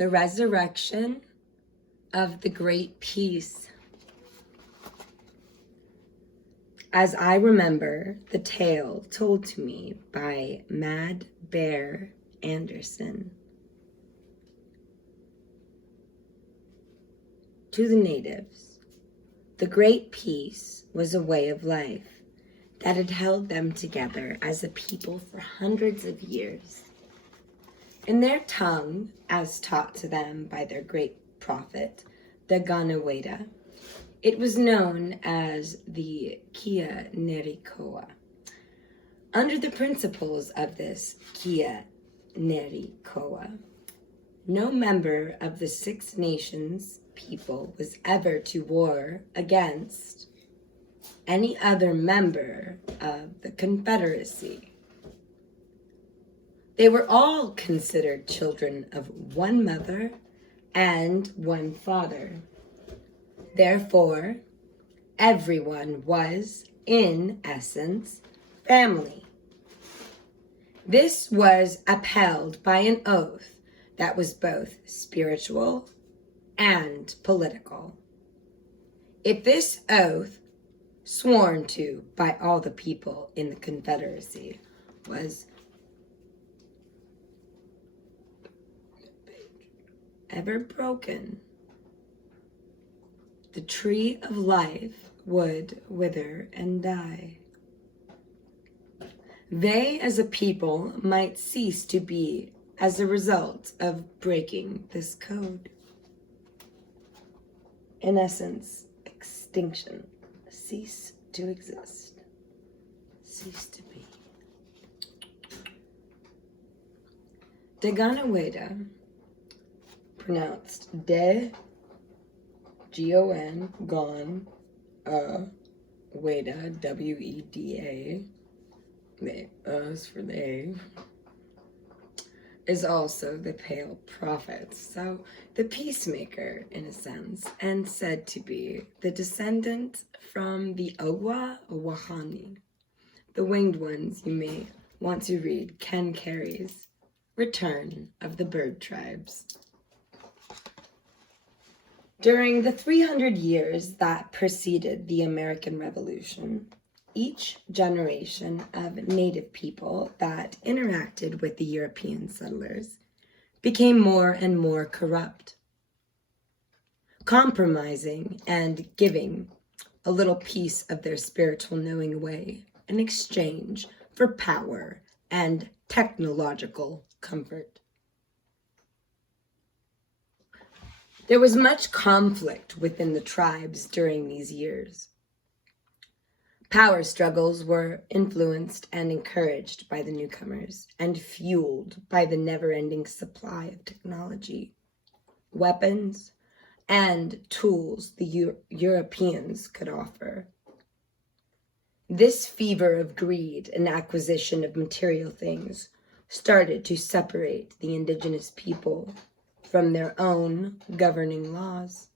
The resurrection of the great peace. As I remember the tale told to me by Mad Bear Anderson. To the natives, the great peace was a way of life that had held them together as a people for hundreds of years. In their tongue, as taught to them by their great prophet, the Ganaweda, it was known as the Kia Nerikoa. Under the principles of this Kia Nerikoa, no member of the Six Nations people was ever to war against any other member of the Confederacy. They were all considered children of one mother and one father. Therefore, everyone was, in essence, family. This was upheld by an oath that was both spiritual and political. If this oath, sworn to by all the people in the Confederacy, was ever broken, the tree of life would wither and die. They as a people might cease to be as a result of breaking this code. In essence, extinction, cease to exist, cease to be. Deganaweda, pronounced De, G-O-N, Gon, Weda, W-E-D-A, the is for the A, is also the pale prophet, so the peacemaker in a sense, and said to be the descendant from the Owa Wahani. The winged ones you may want to read Ken Carey's Return of the Bird Tribes. During the 300 years that preceded the American Revolution, each generation of native people that interacted with the European settlers became more and more corrupt, compromising and giving a little piece of their spiritual knowing away in exchange for power and technological comfort. There was much conflict within the tribes during these years. Power struggles were influenced and encouraged by the newcomers and fueled by the never-ending supply of technology, weapons, and tools the Europeans could offer. This fever of greed and acquisition of material things started to separate the indigenous people from their own governing laws.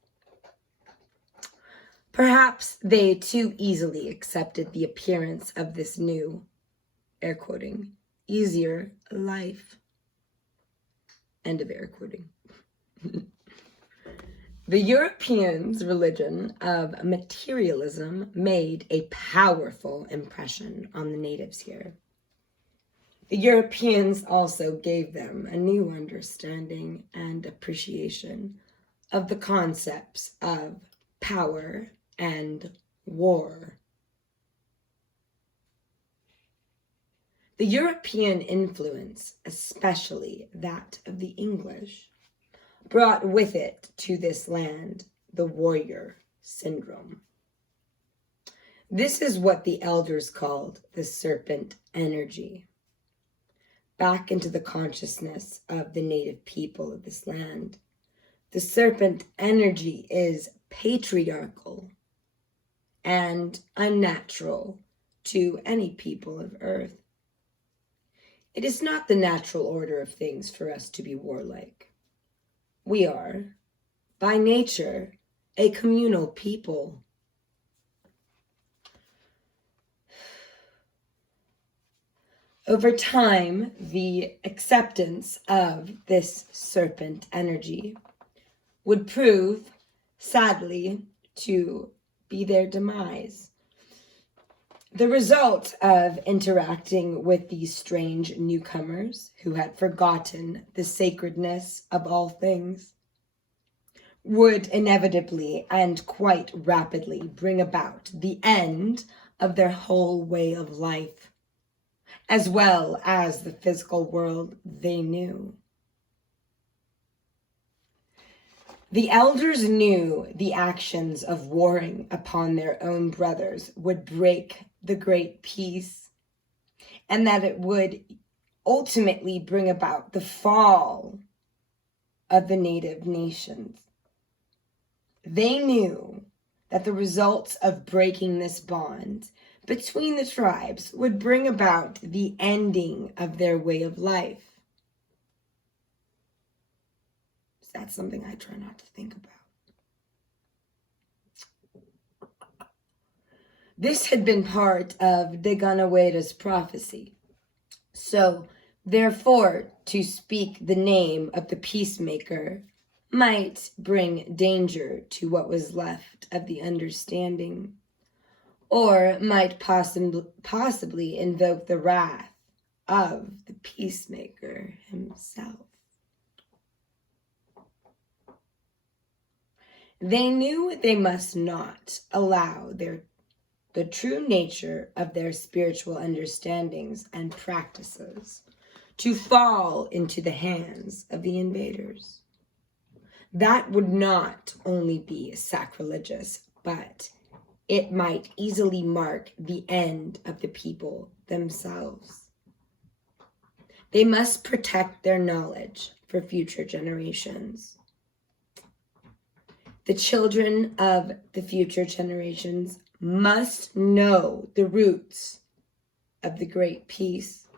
Perhaps they too easily accepted the appearance of this new, air quoting, easier life. End of air quoting. The Europeans' religion of materialism made a powerful impression on the natives here. The Europeans also gave them a new understanding and appreciation of the concepts of power and war. The European influence, especially that of the English, brought with it to this land the warrior syndrome. This is what the elders called the serpent energy. Back into the consciousness of the native people of this land, the serpent energy is patriarchal and unnatural to any people of earth. It is not the natural order of things for us to be warlike. We are, by nature, a communal people. Over time, the acceptance of this serpent energy would prove, sadly, to be their demise. The result of interacting with these strange newcomers who had forgotten the sacredness of all things would inevitably and quite rapidly bring about the end of their whole way of life, as well as the physical world they knew. The elders knew the actions of warring upon their own brothers would break the great peace, and that it would ultimately bring about the fall of the native nations. They knew that the results of breaking this bond between the tribes would bring about the ending of their way of life. That's something I try not to think about. This had been part of Deganawera's prophecy. So, therefore, to speak the name of the peacemaker might bring danger to what was left of the understanding, or might possibly invoke the wrath of the peacemaker himself. They knew they must not allow the true nature of their spiritual understandings and practices to fall into the hands of the invaders. That would not only be sacrilegious, but it might easily mark the end of the people themselves. They must protect their knowledge for future generations. The children of the future generations must know the roots of the great peace.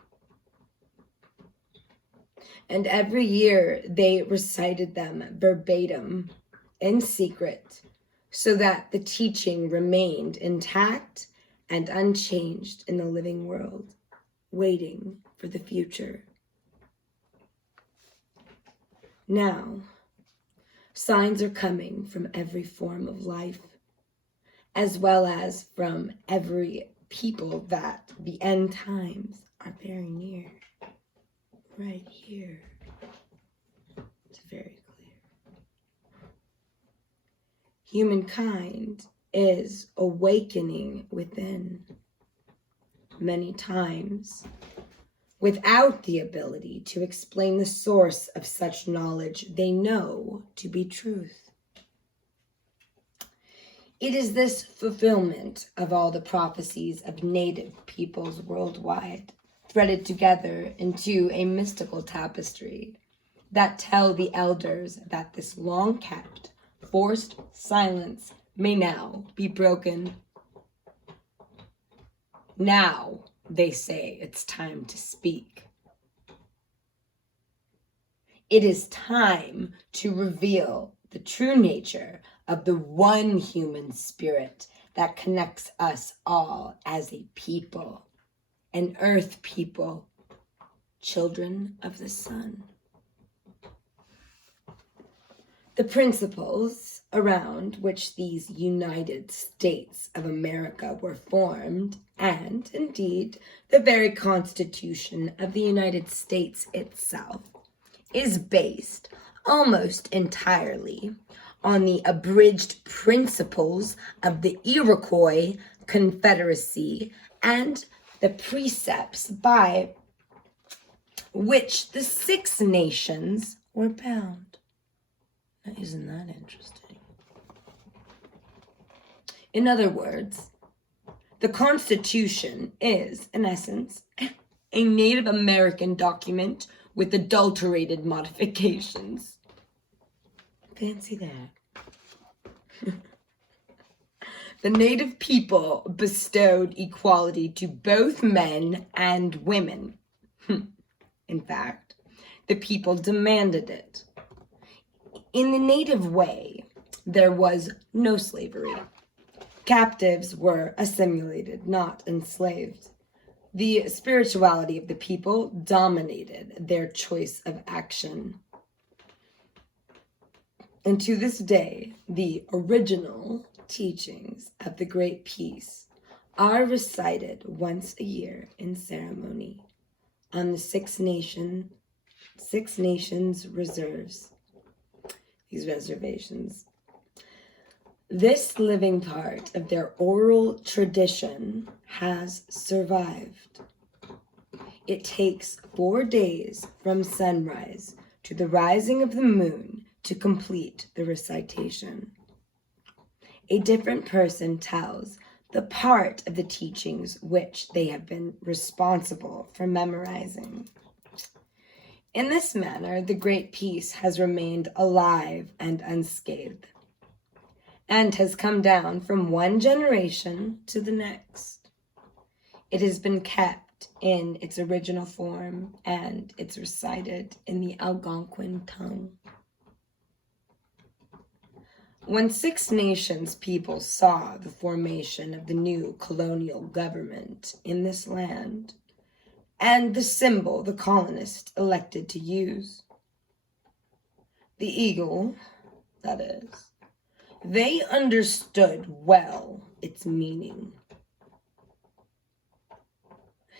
And every year they recited them verbatim in secret, so that the teaching remained intact and unchanged in the living world, waiting for the future. Now, signs are coming from every form of life, as well as from every people that the end times are very near. Right here. It's very clear. Humankind is awakening within, many times, without the ability to explain the source of such knowledge they know to be truth. It is this fulfillment of all the prophecies of native peoples worldwide, threaded together into a mystical tapestry, that tell the elders that this long-kept, forced silence may now be broken. Now, they say, it's time to speak. It is time to reveal the true nature of the one human spirit that connects us all as a people, an earth people, children of the sun. The principles around which these United States of America were formed, and indeed the very Constitution of the United States itself, is based almost entirely on the abridged principles of the Iroquois Confederacy and the precepts by which the Six Nations were bound. Now, isn't that interesting? In other words, the Constitution is, in essence, a Native American document with adulterated modifications. Fancy that. The Native people bestowed equality to both men and women. In fact, the people demanded it. In the Native way, there was no slavery. Captives were assimilated, not enslaved. The spirituality of the people dominated their choice of action. And to this day, the original teachings of the Great Peace are recited once a year in ceremony on the Six Nations reserves, these reservations. This living part of their oral tradition has survived. It takes 4 days from sunrise to the rising of the moon to complete the recitation. A different person tells the part of the teachings which they have been responsible for memorizing. In this manner, the Great Peace has remained alive and unscathed, and has come down from one generation to the next. It has been kept in its original form, and it's recited in the Algonquin tongue. When Six Nations people saw the formation of the new colonial government in this land, and the symbol the colonists elected to use, the eagle, that is, they understood well its meaning.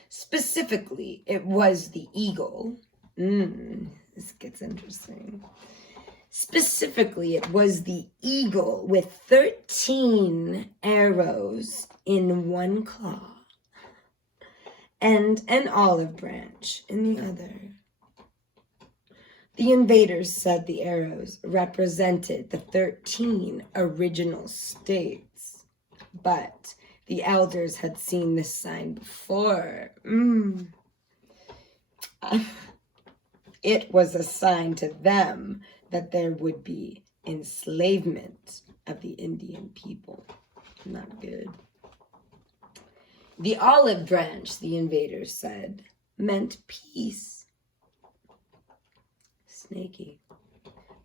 Specifically, it was the eagle. This gets interesting. Specifically, it was the eagle with 13 arrows in one claw and an olive branch in the other. The invaders said the arrows represented the 13 original states, but the elders had seen this sign before. It was a sign to them that there would be enslavement of the Indian people. Not good. The olive branch, the invaders said, meant peace. Snaky.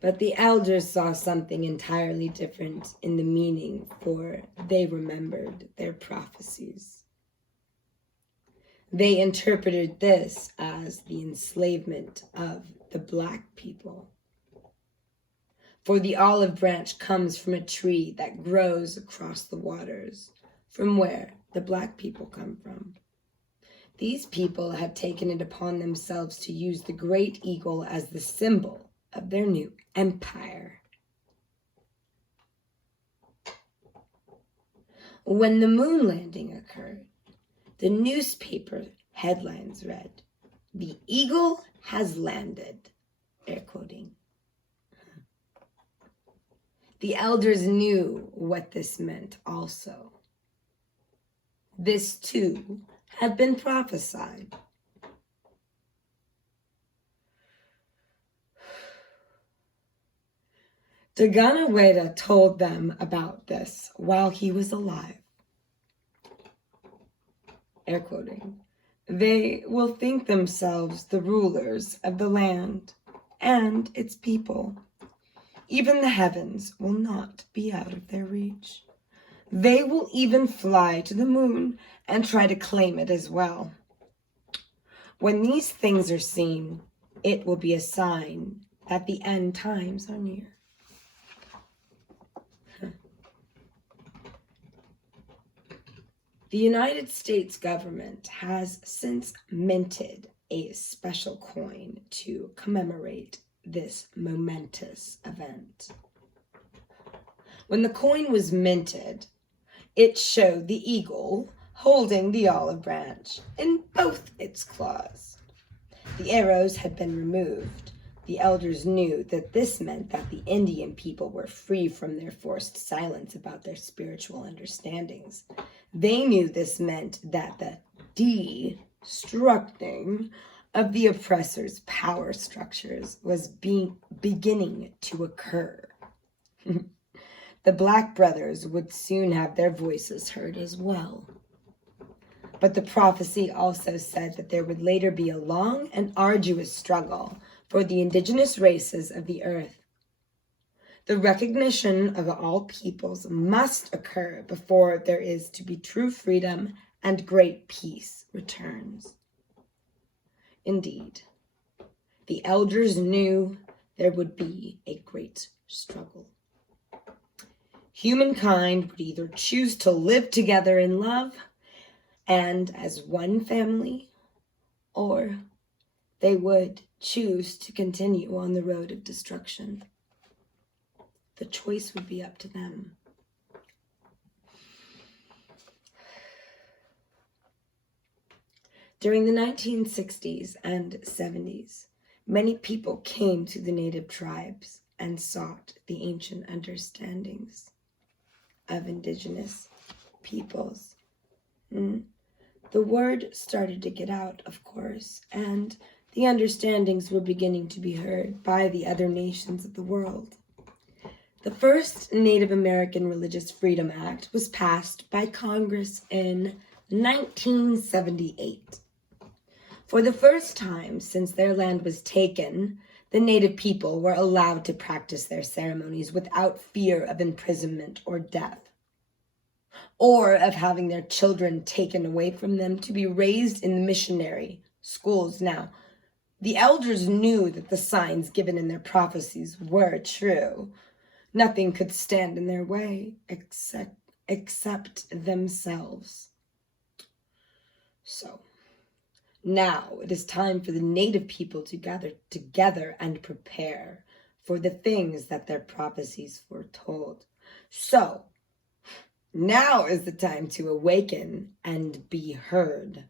But the elders saw something entirely different in the meaning, for they remembered their prophecies. They interpreted this as the enslavement of the black people. For the olive branch comes from a tree that grows across the waters, from where the black people come from. These people have taken it upon themselves to use the great eagle as the symbol of their new empire. When the moon landing occurred, the newspaper headlines read, "The eagle has landed," air quoting. The elders knew what this meant also. This too had been prophesied. Daganaweda told them about this while he was alive. Air quoting. They will think themselves the rulers of the land and its people. Even the heavens will not be out of their reach. They will even fly to the moon and try to claim it as well. When these things are seen, it will be a sign that the end times are near. The United States government has since minted a special coin to commemorate this momentous event. When the coin was minted, it showed the eagle holding the olive branch in both its claws. The arrows had been removed. The elders knew that this meant that the Indian people were free from their forced silence about their spiritual understandings. They knew this meant that the destructing of the oppressor's power structures was beginning to occur. The Black brothers would soon have their voices heard as well. But the prophecy also said that there would later be a long and arduous struggle for the indigenous races of the earth. The recognition of all peoples must occur before there is to be true freedom and great peace returns. Indeed, the elders knew there would be a great struggle. Humankind would either choose to live together in love and as one family, or they would choose to continue on the road of destruction. The choice would be up to them. During the 1960s and 70s, many people came to the native tribes and sought the ancient understandings of indigenous peoples. The word started to get out, of course, and the understandings were beginning to be heard by the other nations of the world. The first Native American Religious Freedom Act was passed by Congress in 1978. For the first time since their land was taken, the Native people were allowed to practice their ceremonies without fear of imprisonment or death, or of having their children taken away from them to be raised in the missionary schools. Now, the elders knew that the signs given in their prophecies were true. Nothing could stand in their way except themselves. So, now it is time for the native people to gather together and prepare for the things that their prophecies foretold. So, now is the time to awaken and be heard.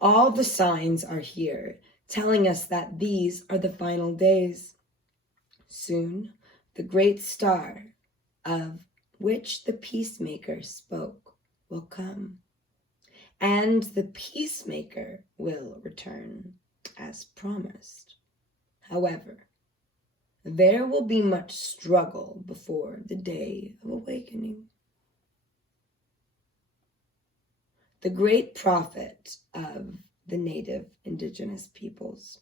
All the signs are here, telling us that these are the final days. Soon, the great star of which the peacemaker spoke will come, and the peacemaker will return as promised. However, there will be much struggle before the day of awakening. The great prophet of the native indigenous peoples,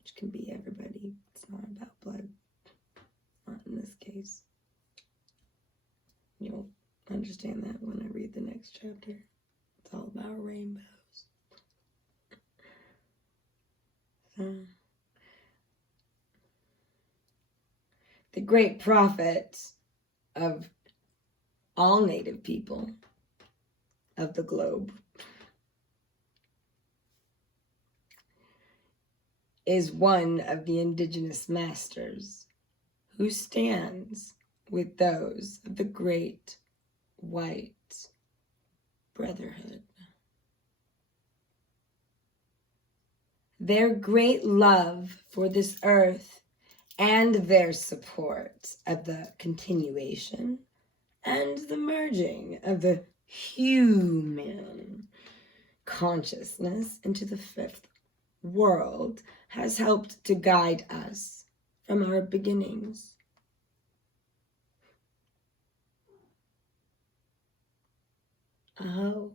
which can be everybody, it's not about blood, not in this case. You'll understand that when I read the next chapter. It's all about rainbows. The great prophet of all native people of the globe is one of the indigenous masters who stands with those of the great white brotherhood. Their great love for this earth and their support of the continuation and the merging of the human consciousness into the fifth world has helped to guide us from our beginnings. Aho.